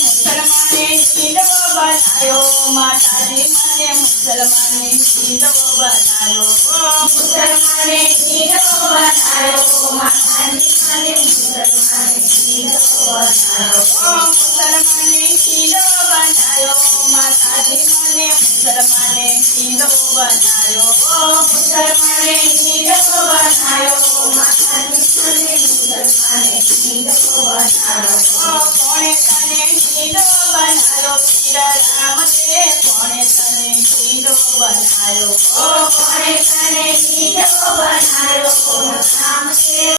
मुसलमाने हिंदू बनायो माताजी मने मुसलमाने हिंदू बनायो मुसलमाने हिंदू बनायो माताजी मने मुसलमाने हिंदू बनायो मुसलमाने हिंदू बनायो माताजी मने मुसलमाने हिंदू बनायो मुसलमाने हिंदू बनायो माताजी मने मुसलमाने हिंदू बनायो कोणे तने हिंदू बनायो पीर राम दे कोणे तने हिंदू बनायो कोणे तने हिंदू बनायो राम दे।